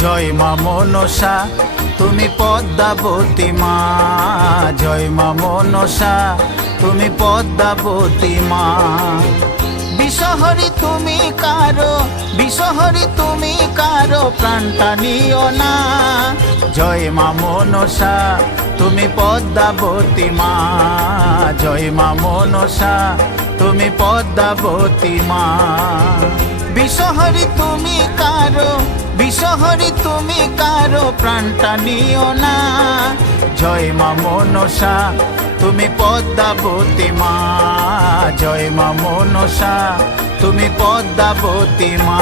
জয় মা মনসা তুমি পদ্মাবতী মা, জয় মা মনসা তুমি পদ্মাবতী মা। বিষহরি তুমি কারো, বিষহরি তুমি কারো প্রাণটা নিও না। জয় মা মনসা তুমি পদ্মাবতী মা, জয় মা মনসা তুমি পদ্মাবতী মা। বিষহরি তুমি কারো, বিষহরি তুমি কারো প্রাণটা নিও না। জয় মা মনসা তুমি পদ্মাবতী মা, জয় মা মনসা তুমি পদ্মাবতী মা।